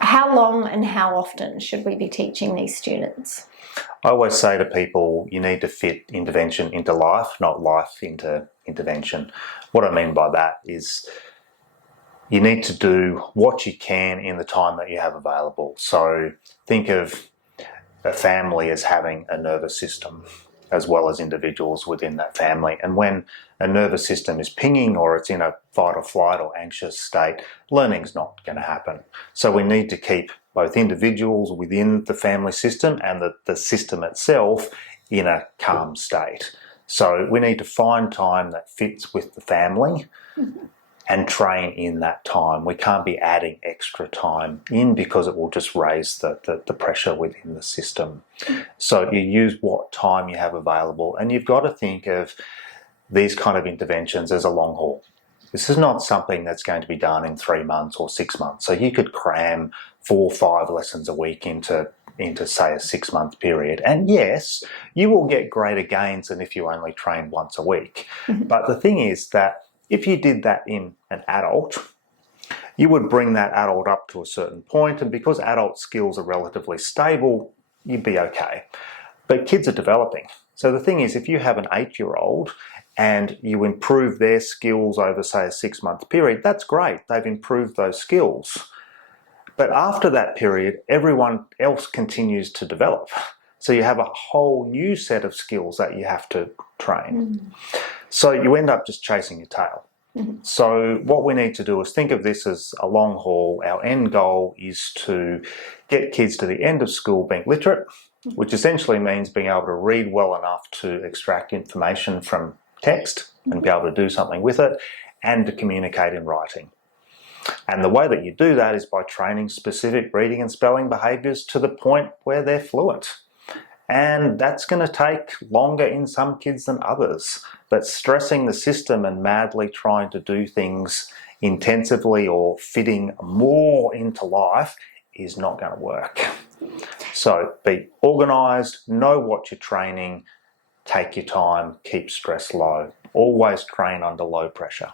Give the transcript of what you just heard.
How long and how often should we be teaching these students? I always say to people, you need to fit intervention into life, not life into intervention. What I mean by that is you need to do what you can in the time that you have available. So think of a family as having a nervous system as well as individuals within that family. And when a nervous system is pinging or it's in a fight or flight or anxious state, learning's not going to happen. So we need to keep both individuals within the family system and the system itself in a calm state. So we need to find time that fits with the family and train in that time. We can't be adding extra time in because it will just raise the pressure within the system. So you use what time you have available, and you've got to think of these kind of interventions as a long haul. This is not something that's going to be done in 3 months or 6 months. So you could cram 4 or 5 lessons a week into say a 6-month period. And yes, you will get greater gains than if you only train once a week. But the thing is that if you did that in an adult, you would bring that adult up to a certain point, and because adult skills are relatively stable, you'd be okay. But kids are developing. So the thing is, if you have an 8-year-old and you improve their skills over, say, a 6-month period, that's great. They've improved those skills. But after that period, everyone else continues to develop. So you have a whole new set of skills that you have to train. So you end up just chasing your tail. So what we need to do is think of this as a long haul. Our end goal is to get kids to the end of school being literate, which essentially means being able to read well enough to extract information from text and be able to do something with it, and to communicate in writing. And the way that you do that is by training specific reading and spelling behaviours to the point where they're fluent. And that's going to take longer in some kids than others. But stressing the system and madly trying to do things intensively or fitting more into life is not going to work. So be organised, know what you're training, take your time, keep stress low. Always train under low pressure.